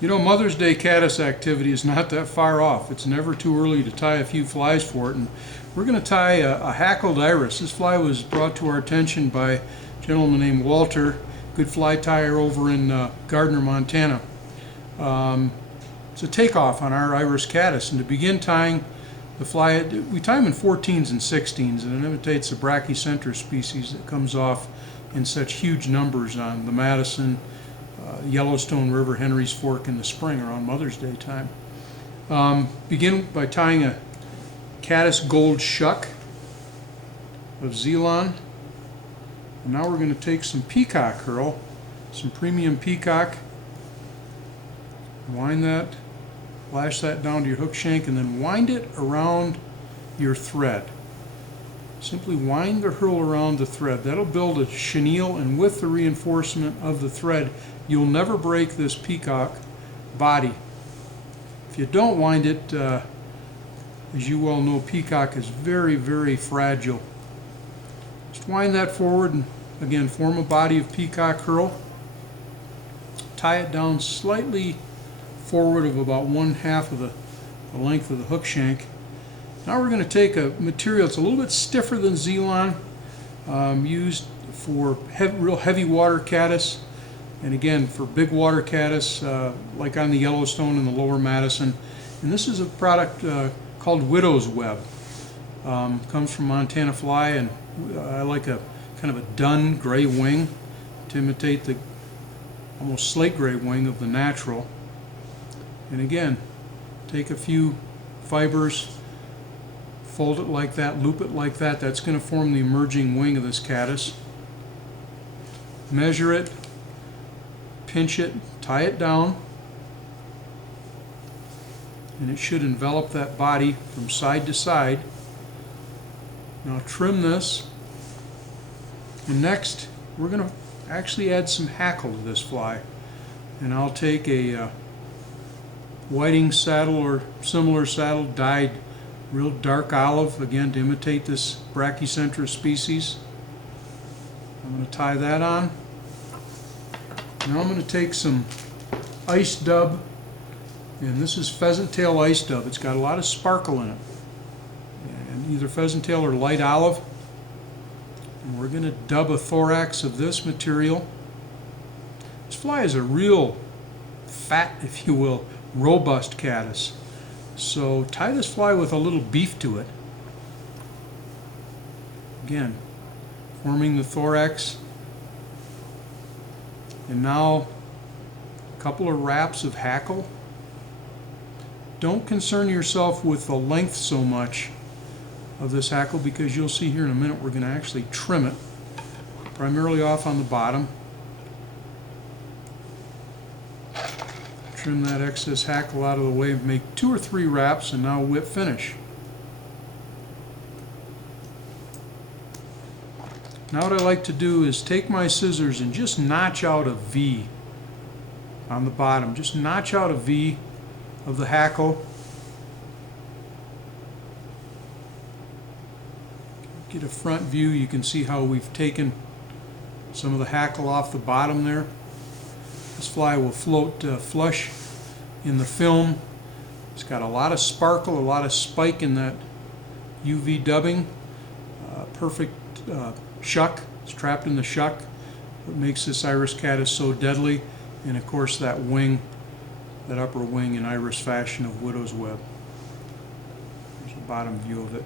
You know, Mother's Day caddis activity is not that far off. It's never too early to tie a few flies for it, and we're going to tie a hackled iris. This fly was brought to our attention by a gentleman named Walter, good fly tyer over in Gardiner, Montana. It's a takeoff on our iris caddis, and to begin tying the fly, we tie them in 14s and 16s, and it imitates the brachycentra species that comes off in such huge numbers on the Madison, Yellowstone River, Henry's Fork in the spring around Mother's Day time. Begin by tying a Caddis gold shuck of Zelon. And now we're going to take some peacock curl, some premium peacock, wind that, lash that down to your hook shank, and then wind it around your thread. Simply wind the hurl around the thread. That'll build a chenille, and with the reinforcement of the thread, you'll never break this peacock body. If you don't wind it, as you well know, peacock is very, very fragile. Just wind that forward and again form a body of peacock curl. Tie it down slightly forward of about 1/2 of the length of the hook shank. Now we're going to take a material that's a little bit stiffer than Zelon, used for real heavy water caddis, and again for big water caddis like on the Yellowstone and the lower Madison. And this is a product called Widow's Web. Comes from Montana Fly, and I like a kind of a dun gray wing to imitate the almost slate gray wing of the natural. And again, take a few fibers, fold it like that, loop it like that. That's going to form the emerging wing of this caddis. Measure it, pinch it, tie it down, and it should envelop that body from side to side. Now trim this, and next we're going to actually add some hackle to this fly. And I'll take a whiting saddle or similar saddle dyed real dark olive, again to imitate this brachycentra species. I'm going to tie that on. Now I'm going to take some ice dub, and this is pheasant tail ice dub. It's got a lot of sparkle in it, and either pheasant tail or light olive. And we're going to dub a thorax of this material. This fly is a real fat, if you will, robust caddis. So tie this fly with a little beef to it. Again, forming the thorax. And now a couple of wraps of hackle. Don't concern yourself with the length so much of this hackle, because you'll see here in a minute we're going to actually trim it, primarily off on the bottom. Trim that excess hackle out of the way, make 2 or 3 wraps, and now whip finish. Now what I like to do is take my scissors and just notch out a V on the bottom. Just notch out a V of the hackle. Get a front view. You can see how we've taken some of the hackle off the bottom there. This fly will float flush in the film. It's got a lot of sparkle, a lot of spike in that UV dubbing. Perfect shuck. It's trapped in the shuck. What makes this iris caddis so deadly, and of course that wing, that upper wing in iris fashion of Widow's Web. There's a bottom view of it.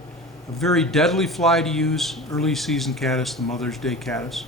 A very deadly fly to use, early season caddis, the Mother's Day caddis.